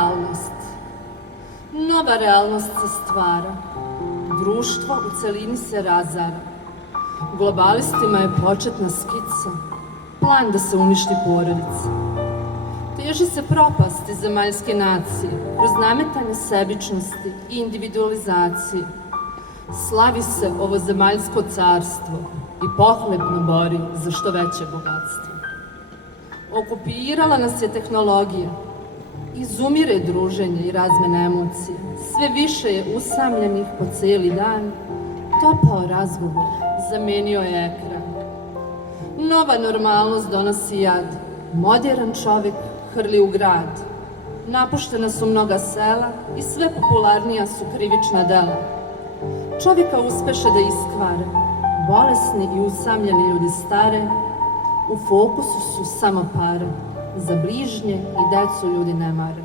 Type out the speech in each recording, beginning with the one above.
realnost. Nova realnost se stvara. Društvo u celini se razara. Globalistima je početna skica, plan da se uništi porodica. Teži se propasti zemaljske nacije kroz nametanje sebičnosti i individualizacije. Slavi se ovo zemaljsko carstvo i pohlepno bori za što veće bogatstvo. Okupirala nas je tehnologija, izumire druženje i razmena emocija. Sve više je usamljenih po cijeli dan, topao razgovor, zamenio je ekran. Nova normalnost donosi jad, modern čovjek hrli u grad. Napuštena su mnoga sela i sve popularnija su krivična dela. Čovjeka uspeše da iskvare, bolesni i usamljeni ljudi stare, u fokusu su samo pare, za bližnje i decu ljudi ne mare.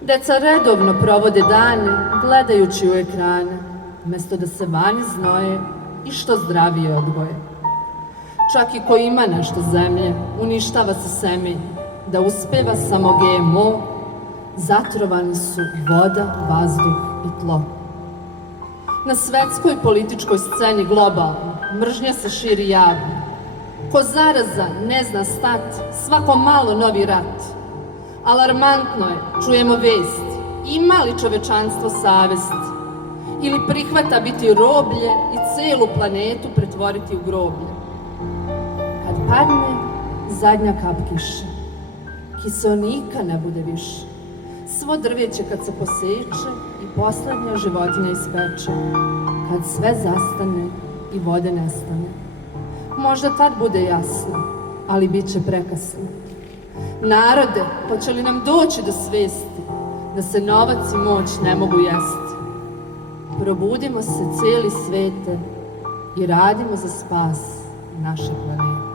Deca redovno provode dane gledajući u ekrane, mesto da se vani znoje i što zdravije odgoje. Čak i ko ima nešto zemlje, uništava se semenje, da uspeva samo GMO, zatrovani su voda, vazduh i tlo. Na svetskoj političkoj sceni globalno mržnja se širi javno. Ko zaraza ne zna stat, svako malo novi rat. Alarmantno je, čujemo vest, ima li čovečanstvo savest? Ili prihvata biti roblje i celu planetu pretvoriti u groblje? Kad padne zadnja kap kiše, kiseonika ne bude više. Svo drveće kad se poseče i poslednja životinja ispeče. Kad sve zastane i vode nestane. Možda tad bude jasno, ali bit će prekasno. Narode, hoće li nam doći do svesti da se novac i moć ne mogu jesti? Probudimo se cijeli svete i radimo za spas naše planete.